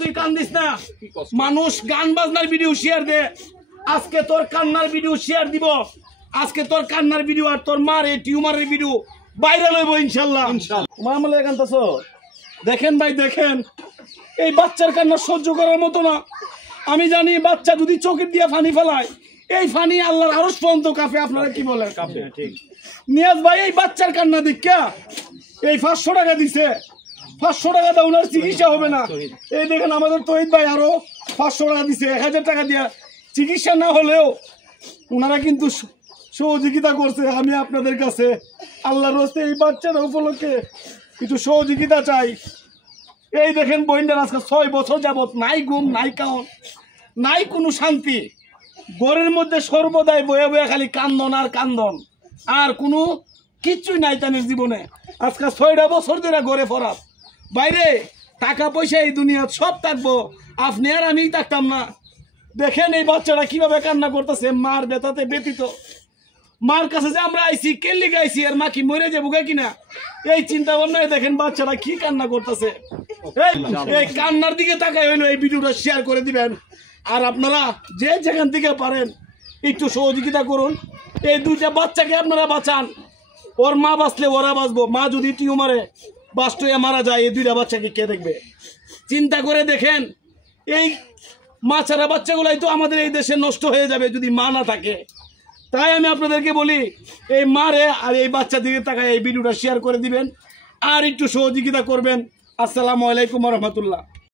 তুই কান্দিস না, মানুষ গান বাজনার ভিডিও শেয়ার দে। আজকে তোর কান্নার ভিডিও শেয়ার দিব, আজকে তোর কান্নার ভিডিও আর তোর মার এই টিউমারের ভিডিও ভাইরাল হইব ইনশাল্লাহ। মামলা কান্দাছ দেখেন ভাই, দেখেন এই বাচ্চার কান্না সহ্য করার মতো না। আমি জানি বাচ্চা যদি চোখের দিয়ে ফানি ফেলায়, এই ফানি আল্লাহর আরশ পর্যন্ত কাঁপে। আপনারা কি বলেন? নিয়াজ ভাই এই বাচ্চার কান্না দেখা এই 500 টাকা দিছে, 500 টাকা দেয় ওনার চিকিৎসা হবে না। এই দেখেন আমাদের তহিদ ভাই আরো 500 টাকা দিছে, 1000 টাকা দিয়া চিকিৎসা না হলেও ওনারা কিন্তু সহযোগিতা করছে। আমি আপনাদের কাছে আল্লাহর রাস্তে এই বাচ্চারা উপলক্ষে একটু সহযোগিতা চাই। এই দেখেন বইন্ডার আজকে 6 বছর যাবত নাই ঘুম, নাই খাওন, নাই কোনো শান্তি, ঘরের মধ্যে সর্বদাই বয়ে বয়ে খালি কান্দন আর কান্দন, আর কোনো কিচ্ছুই নাই তাদের জীবনে। আজকে 6টা বছর ধরে ঘরে ফরাত, বাইরে টাকা পয়সা এই দুনিয়া সব থাকবো, আপনি আর আমি থাকতাম না। দেখেন এই বাচ্চারা কিভাবে কান্না করতেছে, মার ব্যথাতে ব্যতীত। মার কাছে যে আমরা আইছি, কেল্লি গাইছি, আর মা কি মরে যাবো কিনা এই চিন্তা ভাবনায় দেখেন বাচ্চারা কি কান্না করতেছে। এই কান্নার দিকে তাকাই হইলো এই ভিডিওটা শেয়ার করে দিবেন। আর আপনারা যে যেখান থেকে পারেন একটু সহযোগিতা করুন। এই 2টা বাচ্চাকে আপনারা বাঁচান, ওর মা বাঁচলে ওরা বাঁচবো। মা যদি টিউমারে বাস্ট হয়ে মারা যায়, এই 2টা বাচ্চাকে কে দেখবে? চিন্তা করে দেখেন, এই মা ছাড়া বাচ্চাগুলাই তো আমাদের এই দেশে নষ্ট হয়ে যাবে যদি মা না থাকে। তাই আমি আপনাদেরকে বলি, এই মারে আর এই বাচ্চা দিকে তাকায় এই ভিডিওটা শেয়ার করে দিবেন আর একটু সহযোগিতা করবেন। আসসালামু আলাইকুম ওয়া রাহমাতুল্লাহ।